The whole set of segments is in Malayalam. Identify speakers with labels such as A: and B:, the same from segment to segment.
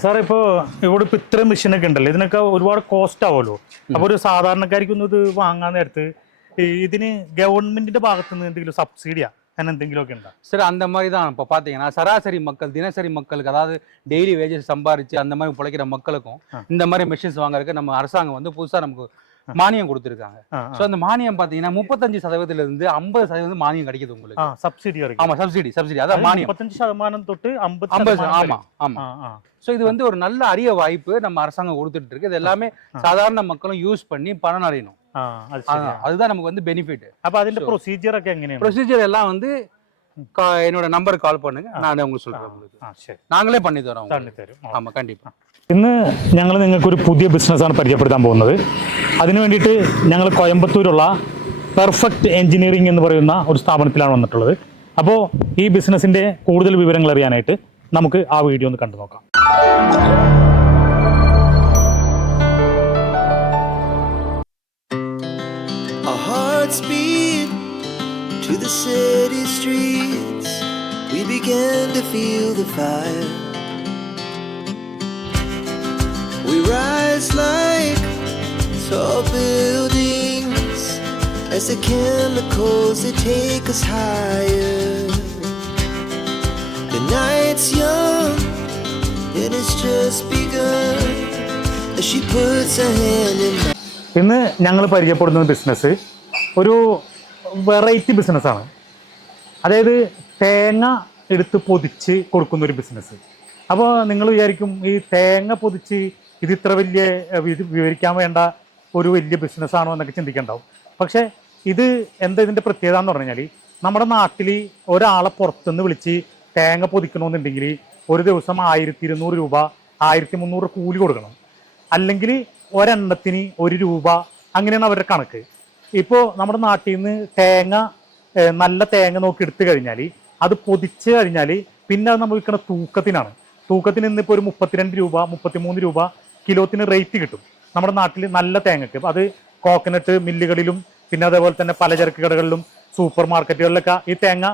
A: സാറേ ഇപ്പോൾ ഇവിടെ ഇപ്പോൾ ഇത്രയും മെഷീനൊക്കെ ഉണ്ടല്ലോ ഇതിനൊക്കെ ഒരുപാട് കോസ്റ്റ് ആവുമല്ലോ അപ്പോൾ ഒരു സാധാരണക്കാർക്കൊന്നും ഇത് വാങ്ങാൻ നേരത്ത് ഈ ഇതിന് ഗവൺമെന്റിന്റെ ഭാഗത്ത് നിന്ന് എന്തെങ്കിലും സബ്സിഡിയാ അങ്ങനെ എന്തെങ്കിലുമൊക്കെ ഉണ്ടോ
B: சரி அந்த மாதிரி தான் இப்போ பார்த்தீங்கன்னா சராசரி மக்கள் தினசரி மக்களுக்கு அதாவது டெய்லி வேஜஸ் சம்பாரிச்சு அந்த மாதிரி பிழைக்கிற மக்களுக்கும்
A: ஆ.
B: இந்த மாதிரி மிஷின்ஸ் வாங்குறதுக்கு நம்ம அரசாங்கம் வந்து புதுசா நமக்கு மானியம் கொடுத்துருக்காங்க. ஸோ அந்த மானியம் பார்த்தீங்கன்னா முப்பத்தஞ்சு சதவீதத்துல இருந்து ஐம்பது சதவீதம் மானியம் கிடைக்குது உங்களுக்கு.
A: சப்சிடி
B: ஆமா சப்சிடி சப்சிடி அதான் மானியம்.
A: முப்பத்தஞ்சு சதமானம் தொட்டு
B: ஐம்பது
A: ஐம்பது
B: ஆமா ஆமா. ஸோ இது வந்து ஒரு நல்ல அரிய வாய்ப்பு நம்ம அரசாங்கம் கொடுத்துட்டு இருக்கு. இது எல்லாமே சாதாரண மக்களும் யூஸ் பண்ணி பணம் அடையணும். அதுதான் நமக்கு வந்து பெனிஃபிட்
A: அப்போ அதில் ப்ரொசீஜர்
B: ப்ரொசீஜர் எல்லாம் வந்து என்னோட நம்பர் கால் பண்ணுங்க நான் உங்களுக்கு சொல்றேன் உங்களுக்கு
A: ആ ശരി
B: நாங்களே பண்ணி தரோம் உங்களுக்கு.
A: തണ്ണി തരും ആ.
B: ஆமா கண்டிப்பா
A: ഇന്ന് ഞങ്ങൾ നിങ്ങൾക്ക് ഒരു പുതിയ ബിസിനസ്സാണ് പരിചയപ്പെടുത്താൻ പോകുന്നത് അതിനു വേണ്ടിയിട്ട് ഞങ്ങൾ കോയമ്പത്തൂരുള്ള പെർഫെക്റ്റ് എഞ്ചിനീയറിംഗ് എന്ന് പറയുന്ന ഒരു സ്ഥാപനത്തിലാണ് വന്നിട്ടുള്ളത് അപ്പോൾ ഈ ബിസിനസ്സിൻ്റെ കൂടുതൽ വിവരങ്ങൾ അറിയാനായിട്ട് നമുക്ക് ആ വീഡിയോ ഒന്ന് കണ്ടു നോക്കാം
C: feel the fire. We rise like tall buildings as the chemicals they take us higher. The night's young and it's just begun as she puts her hand in mine.
A: ഇന്ന് ഞങ്ങൾ പരിചയപ്പെടുന്ന ബിസിനസ് ഒരു വെറൈറ്റി ബിസിനസ്സാണ് അതായത് തേങ്ങ എടുത്ത് പൊതിച്ച് കൊടുക്കുന്ന ഒരു ബിസിനസ് അപ്പോൾ നിങ്ങൾ വിചാരിക്കും ഈ തേങ്ങ പൊതിച്ച് ഇത് ഇത്ര വലിയ വിവരിക്കാൻ വേണ്ട ഒരു വലിയ ബിസിനസ്സാണോ എന്നൊക്കെ ചിന്തിക്കണ്ടാവും. പക്ഷേ ഇത് എന്താ ഇതിന്റെ പ്രത്യേകത എന്ന് പറഞ്ഞു കഴിഞ്ഞാൽ നമ്മുടെ നാട്ടിൽ ഒരാളെ പുറത്തുനിന്ന് വിളിച്ച് തേങ്ങ പൊതിക്കണമെന്നുണ്ടെങ്കിൽ ഒരു ദിവസം ആയിരത്തി ഇരുന്നൂറ് രൂപ ആയിരത്തി മുന്നൂറ് കൂലി കൊടുക്കണം. അല്ലെങ്കിൽ ഒരെണ്ണത്തിന് ഒരു രൂപ അങ്ങനെയാണ് അവരുടെ കണക്ക്. ഇപ്പോൾ നമ്മുടെ നാട്ടിൽ നിന്ന് തേങ്ങ നല്ല തേങ്ങ നോക്കി എടുത്തു കഴിഞ്ഞാൽ അത് പൊതിച്ച് കഴിഞ്ഞാൽ പിന്നെ അത് നമ്മൾ വിൽക്കുന്ന തൂക്കത്തിനാണ്. തൂക്കത്തിന് ഇന്നിപ്പോൾ ഒരു മുപ്പത്തിരണ്ട് രൂപ മുപ്പത്തിമൂന്ന് രൂപ കിലോത്തിന് റേറ്റ് കിട്ടും. നമ്മുടെ നാട്ടിൽ നല്ല തേങ്ങയ്ക്ക് അത് കോക്കനട്ട് മില്ലുകളിലും പിന്നെ അതേപോലെ തന്നെ പലചരക്ക് കടകളിലും സൂപ്പർ മാർക്കറ്റുകളിലൊക്കെ ഈ തേങ്ങ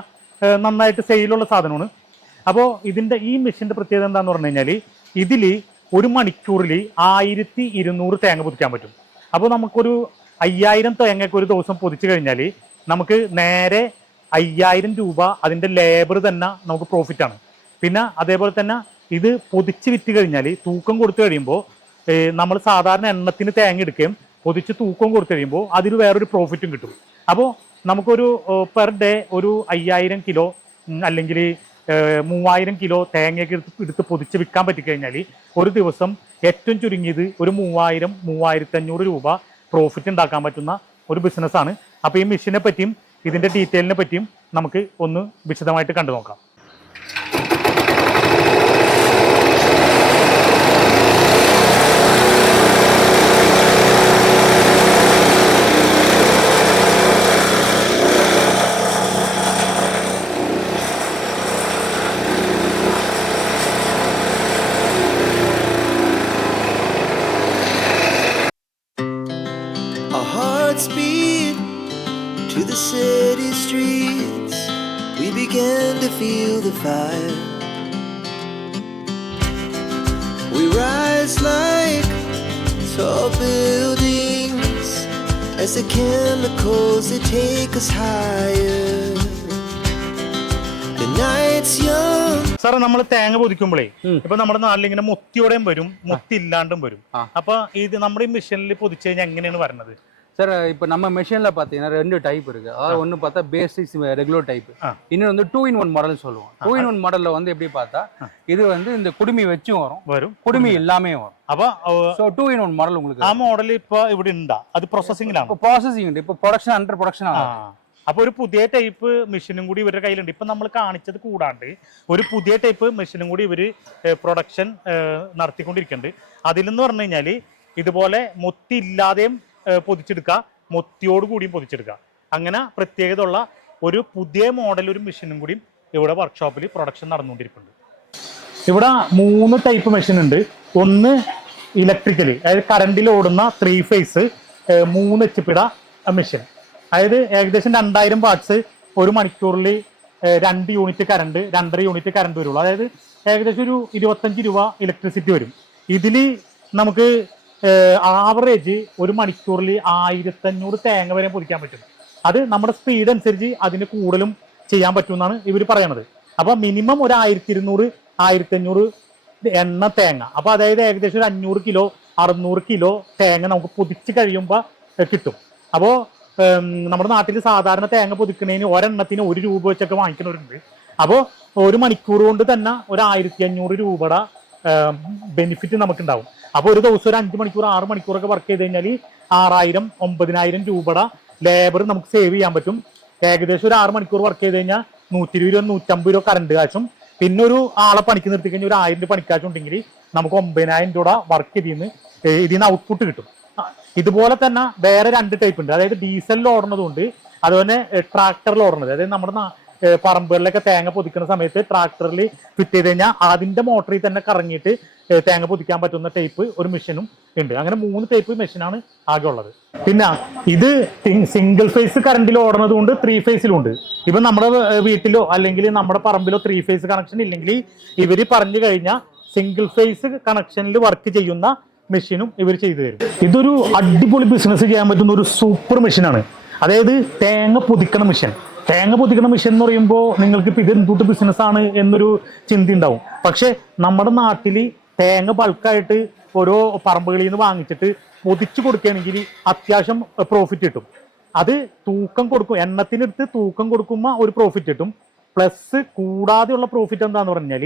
A: നന്നായിട്ട് സെയിലുള്ള സാധനമാണ്. അപ്പോൾ ഇതിന്റെ ഈ മെഷീന്റെ പ്രത്യേകത എന്താന്ന് പറഞ്ഞു കഴിഞ്ഞാൽ ഇതിൽ ഒരു മണിക്കൂറിൽ ആയിരത്തി ഇരുന്നൂറ് തേങ്ങ പൊതിക്കാൻ പറ്റും. അപ്പോൾ നമുക്കൊരു അയ്യായിരം തേങ്ങയ്ക്ക് ഒരു ദിവസം പൊതിച്ചു കഴിഞ്ഞാൽ നമുക്ക് നേരെ അയ്യായിരം രൂപ അതിന്റെ ലേബർ തന്നെ നമുക്ക് പ്രോഫിറ്റ് ആണ്. പിന്നെ അതേപോലെ തന്നെ ഇത് പൊതിച്ച് വിറ്റ് കഴിഞ്ഞാൽ തൂക്കം കൊടുത്തു കഴിയുമ്പോൾ നമ്മൾ സാധാരണ എണ്ണത്തിന് തേങ്ങ എടുക്കുകയും പൊതിച്ച് തൂക്കം കൊടുത്തു കഴിയുമ്പോൾ അതിന് വേറൊരു പ്രോഫിറ്റും കിട്ടും. അപ്പോൾ നമുക്കൊരു പെർ ഡേ ഒരു അയ്യായിരം കിലോ അല്ലെങ്കിൽ മൂവായിരം കിലോ തേങ്ങയൊക്കെ എടുത്ത് എടുത്ത് പൊതിച്ച് വിൽക്കാൻ പറ്റിക്കഴിഞ്ഞാൽ ഒരു ദിവസം ഏറ്റവും ചുരുങ്ങിയത് ഒരു മൂവായിരം മൂവായിരത്തി അഞ്ഞൂറ് രൂപ പ്രോഫിറ്റ് ഉണ്ടാക്കാൻ പറ്റുന്ന ഒരു ബിസിനസ്സാണ് അപ്പോൾ ഈ മെഷീനെ പറ്റിയും ഇതിന്റെ ഡീറ്റെയിലിനെ പറ്റിയും നമുക്ക് ഒന്ന് വിശദമായിട്ട് കണ്ടു നോക്കാം
C: to the city streets. We began to feel the fire. We rise like tall buildings as the chemicals they take us higher. The night's young.
A: സാറേ നമ്മൾ തേങ്ങ പൊതിക്കുമ്പോഴേ. ഇപ്പൊ നമ്മുടെ നാട്ടിൽ ഇങ്ങനെ മുത്തിയോടെയും വരും മുത്തി ഇല്ലാണ്ടും വരും. അപ്പൊ ഇത് നമ്മുടെ ഈ മെഷീനിൽ പൊതിച്ചു കഴിഞ്ഞാൽ എങ്ങനെയാണ് വരുന്നത്
B: சார் இப்போ நம்ம மெஷினில் பார்த்தீங்கன்னா ரெண்டு டைப் இருக்கு அதாவது ஒன்று பார்த்தா பேசிக்ஸ் ரெகுலர் டைப்
A: ஆ.
B: இன்னொன்று வந்து டூ இன் ஒன் மாடல் சொல்லுவோம் டூ இன் ஒன் மாடலில் வந்து எப்படி பார்த்தா இது வந்து இந்த குடுமி வச்சும் வரும்
A: വരും
B: குடுமி இல்லாமே வரும்
A: അപ്പൊ ഏഹ്,
B: so two in one model
A: ആ
B: உங்களுக்கு
A: മോഡൽ ഇപ്പൊ ഇവിടെ ഉണ്ടാ അത് പ്രോസസ്സിംഗിലാണ്
B: இப்போ ப்ராசஸிங் ഉണ്ട് ഇപ്പോൾ പ്രൊഡക്ഷൻ അണ്ടർ പ്രൊഡക്ഷൻ
A: ആ
B: ആണ്
A: അപ്പൊ ഒരു പുതിയ ടൈപ്പ് മെഷീനും കൂടി ഇവരുടെ കയ്യിലുണ്ട് ഇപ്പൊ നമ്മൾ കാണിച്ചത് കൂടാണ്ട് ഒരു പുതിയ ടൈപ്പ് മെഷീനും കൂടി ഇവര് പ്രൊഡക്ഷൻ നടത്തിക്കൊണ്ടിരിക്കുന്നുണ്ട് അതിലെന്ന് പറഞ്ഞു കഴിഞ്ഞാല് ഇതുപോലെ മൊത്തി ഇല്ലാതെയും ഏഹ്, പൊതിച്ചെടുക്കുക. മൊത്തിയോട് കൂടിയും പൊതിച്ചെടുക്കുക. അങ്ങനെ പ്രത്യേകത ഉള്ള ഒരു പുതിയ മോഡൽ ഒരു മെഷീനും കൂടി ഇവിടെ വർക്ക്ഷോപ്പിൽ പ്രൊഡക്ഷൻ നടന്നുകൊണ്ടിരിക്കുന്നുണ്ട് ഇവിടെ മൂന്ന് ടൈപ്പ് മെഷീൻ ഉണ്ട്. ഒന്ന് ഇലക്ട്രിക്കൽ അതായത് കറണ്ടിൽ ഓടുന്ന ത്രീ ഫേസ് മൂന്ന് എച്ച് പിട മെഷീൻ അതായത് ഏകദേശം രണ്ടായിരം വാട്ട്സ് ഒരു മണിക്കൂറിൽ രണ്ട് യൂണിറ്റ് കറണ്ട് രണ്ടര യൂണിറ്റ് കറണ്ട് വരുള്ളൂ. അതായത് ഏകദേശം ഒരു ഇരുപത്തഞ്ച് രൂപ ഇലക്ട്രിസിറ്റി വരും. ഇതിൽ നമുക്ക് ആവറേജ് ഒരു മണിക്കൂറിൽ ആയിരത്തഞ്ഞൂറ് തേങ്ങ വരെ പൊതിക്കാൻ പറ്റും. അത് നമ്മുടെ സ്പീഡ് അനുസരിച്ച് അതിന് കൂടുതലും ചെയ്യാൻ പറ്റും എന്നാണ് ഇവർ പറയണത്. അപ്പോൾ മിനിമം ഒരു ആയിരത്തി ഇരുന്നൂറ് ആയിരത്തി അഞ്ഞൂറ് എണ്ണ തേങ്ങ. അപ്പോൾ അതായത് ഏകദേശം ഒരു അഞ്ഞൂറ് കിലോ അറുന്നൂറ് കിലോ തേങ്ങ നമുക്ക് പൊതിച്ച് കഴിയുമ്പോൾ കിട്ടും. അപ്പോൾ നമ്മുടെ നാട്ടിൽ സാധാരണ തേങ്ങ പൊതിക്കുന്നതിന് ഒരെണ്ണത്തിന് ഒരു രൂപ വെച്ചൊക്കെ വാങ്ങിക്കുന്നവരുണ്ട്. അപ്പോൾ ഒരു മണിക്കൂർ കൊണ്ട് തന്നെ ഒരു ആയിരത്തി അഞ്ഞൂറ് രൂപയുടെ ബെനിഫിറ്റ് നമുക്കുണ്ടാവും. അപ്പോൾ ഒരു ദിവസം ഒരു അഞ്ച് മണിക്കൂർ ആറ് മണിക്കൂറൊക്കെ വർക്ക് ചെയ്ത് കഴിഞ്ഞാൽ ആറായിരം ഒമ്പതിനായിരം രൂപയുടെ ലേബർ നമുക്ക് സേവ് ചെയ്യാൻ പറ്റും. ഏകദേശം ഒരു ആറ് മണിക്കൂർ വർക്ക് ചെയ്ത് കഴിഞ്ഞാൽ നൂറ്റി ഇരുപത് രൂപ നൂറ്റമ്പത് രൂപ കറണ്ട് കാശും. പിന്നെ ഒരു ആളെ പണിക്ക് നിർത്തി കഴിഞ്ഞാൽ ഒരു ആയിരം രൂപ പണിക്കാശും ഉണ്ടെങ്കിൽ നമുക്ക് ഒമ്പതിനായിരം രൂപ വർക്ക് ഇതിന്ന് ഇതിൽ നിന്ന് ഔട്ട്പുട്ട് കിട്ടും. ഇതുപോലെ തന്നെ വേറെ രണ്ട് ടൈപ്പ് ഉണ്ട്. അതായത് ഡീസലിൽ ഓടുന്നതുണ്ട് അതുപോലെ ട്രാക്ടറിൽ ഓടുന്നത്. അതായത് നമ്മുടെ പറമ്പുകളിലൊക്കെ തേങ്ങ പൊതിക്കുന്ന സമയത്ത് ട്രാക്ടറിൽ ഫിറ്റ് ചെയ്ത് കഴിഞ്ഞാൽ അതിന്റെ മോട്ടറിൽ തന്നെ കറങ്ങിയിട്ട് തേങ്ങ പൊതിക്കാൻ പറ്റുന്ന ടൈപ്പ് ഒരു മെഷീനും ഉണ്ട്. അങ്ങനെ മൂന്ന് ടൈപ്പ് മെഷീനാണ് ആകെ ഉള്ളത്. പിന്നെ ഇത് സിംഗിൾ ഫേസ് കറണ്ടിൽ ഓടുന്നത് കൊണ്ട് ത്രീ ഫേസിലും ഉണ്ട്. ഇപ്പൊ നമ്മുടെ വീട്ടിലോ അല്ലെങ്കിൽ നമ്മുടെ പറമ്പിലോ ത്രീ ഫേസ് കണക്ഷൻ ഇല്ലെങ്കിൽ ഇവർ പറഞ്ഞു കഴിഞ്ഞാൽ സിംഗിൾ ഫേസ് കണക്ഷനിൽ വർക്ക് ചെയ്യുന്ന മെഷീനും ഇവർ ചെയ്തു തരും. ഇതൊരു അടിപൊളി ബിസിനസ് ചെയ്യാൻ പറ്റുന്ന ഒരു സൂപ്പർ മെഷീനാണ് അതായത് തേങ്ങ പൊതിക്കണ മെഷീൻ തേങ്ങ പൊതിക്കണ മിഷൻ എന്ന് പറയുമ്പോൾ നിങ്ങൾക്ക് ഇപ്പം ഇത് എന്തുട്ട് ബിസിനസ്സാണ് എന്നൊരു ചിന്ത ഉണ്ടാവും പക്ഷെ നമ്മുടെ നാട്ടിൽ തേങ്ങ ബൾക്കായിട്ട് ഓരോ പറമ്പുകളിൽ നിന്ന് വാങ്ങിച്ചിട്ട് പൊതിച്ചു കൊടുക്കുകയാണെങ്കിൽ അത്യാവശ്യം പ്രോഫിറ്റ് കിട്ടും. അത് തൂക്കം കൊടുക്കും. എണ്ണത്തിനെടുത്ത് തൂക്കം കൊടുക്കുമ്പോൾ ഒരു പ്രോഫിറ്റ് കിട്ടും. പ്ലസ് കൂടാതെയുള്ള പ്രോഫിറ്റ് എന്താന്ന് പറഞ്ഞാൽ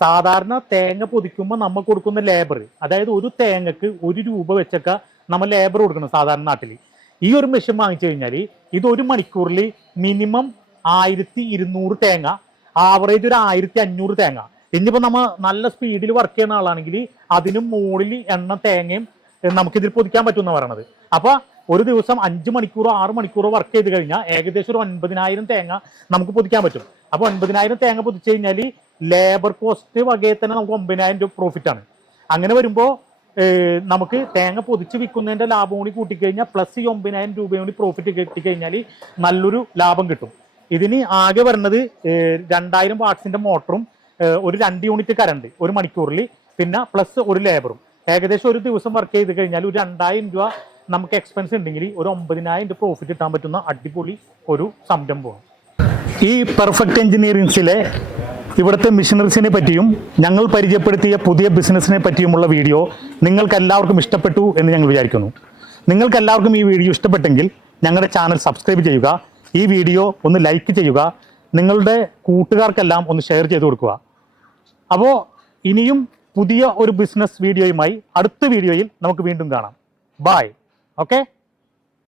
A: സാധാരണ തേങ്ങ പൊതിക്കുമ്പോൾ നമ്മൾ കൊടുക്കുന്ന ലേബർ അതായത് ഒരു തേങ്ങക്ക് ഒരു രൂപ വെച്ചൊക്കെ നമ്മൾ ലേബർ കൊടുക്കണം സാധാരണ നാട്ടിൽ ഈ ഒരു മെഷീൻ വാങ്ങിച്ചു കഴിഞ്ഞാൽ ഇത് ഒരു മണിക്കൂറിൽ മിനിമം ആയിരത്തി ഇരുന്നൂറ് തേങ്ങ ആവറേജ് ഒരു ആയിരത്തി അഞ്ഞൂറ് തേങ്ങ. ഇനിയിപ്പോൾ നമ്മൾ നല്ല സ്പീഡിൽ വർക്ക് ചെയ്യുന്ന ആളാണെങ്കിൽ അതിനും മുകളിൽ എണ്ണ തേങ്ങയും നമുക്കിതിൽ പൊതിക്കാൻ പറ്റുമെന്ന് പറയണത്. അപ്പോൾ ഒരു ദിവസം അഞ്ച് മണിക്കൂറോ ആറ് മണിക്കൂറോ വർക്ക് ചെയ്ത് കഴിഞ്ഞാൽ ഏകദേശം ഒരു ഒൻപതിനായിരം തേങ്ങ നമുക്ക് പൊതിക്കാൻ പറ്റും. അപ്പോൾ ഒൻപതിനായിരം തേങ്ങ പൊതിച്ചു കഴിഞ്ഞാൽ ലേബർ കോസ്റ്റ് വകയെ തന്നെ നമുക്ക് ഒമ്പതിനായിരം രൂപ പ്രോഫിറ്റ് ആണ്. അങ്ങനെ വരുമ്പോൾ നമുക്ക് തേങ്ങ പൊതിച്ച് വിൽക്കുന്നതിന്റെ ലാഭം കൂടി കൂട്ടിക്കഴിഞ്ഞാൽ പ്ലസ് ഈ ഒമ്പതിനായിരം രൂപ കൂടി പ്രോഫിറ്റ് കിട്ടിക്കഴിഞ്ഞാൽ നല്ലൊരു ലാഭം കിട്ടും. ഇതിന് ആകെ വരുന്നത് രണ്ടായിരം വാട്സിന്റെ മോട്ടറും ഒരു രണ്ട് യൂണിറ്റ് കറണ്ട് ഒരു മണിക്കൂറിൽ പിന്നെ പ്ലസ് ഒരു ലേബറും ഏകദേശം ഒരു ദിവസം വർക്ക് ചെയ്ത് കഴിഞ്ഞാൽ ഒരു രണ്ടായിരം രൂപ നമുക്ക് എക്സ്പെൻസ് ഉണ്ടെങ്കിൽ ഒരു ഒമ്പതിനായിരം രൂപ പ്രോഫിറ്റ് കിട്ടാൻ പറ്റുന്ന അടിപൊളി ഒരു സംരംഭമാണ്. ഈ പെർഫെക്റ്റ് എഞ്ചിനീയറിംഗ്സിലെ ഇവിടുത്തെ മിഷനറീസിനെ പറ്റിയും ഞങ്ങൾ പരിചയപ്പെടുത്തിയ പുതിയ ബിസിനസ്സിനെ പറ്റിയുമുള്ള വീഡിയോ നിങ്ങൾക്ക് എല്ലാവർക്കും ഇഷ്ടപ്പെട്ടു എന്ന് ഞങ്ങൾ വിചാരിക്കുന്നു. നിങ്ങൾക്ക് എല്ലാവർക്കും ഈ വീഡിയോ ഇഷ്ടപ്പെട്ടെങ്കിൽ ഞങ്ങളുടെ ചാനൽ സബ്സ്ക്രൈബ് ചെയ്യുക ഈ വീഡിയോ ഒന്ന് ലൈക്ക് ചെയ്യുക നിങ്ങളുടെ കൂട്ടുകാർക്കെല്ലാം ഒന്ന് ഷെയർ ചെയ്ത് കൊടുക്കുക. അപ്പോൾ ഇനിയും പുതിയ ഒരു ബിസിനസ് വീഡിയോയുമായി അടുത്ത വീഡിയോയിൽ നമുക്ക് വീണ്ടും കാണാം. Bye okay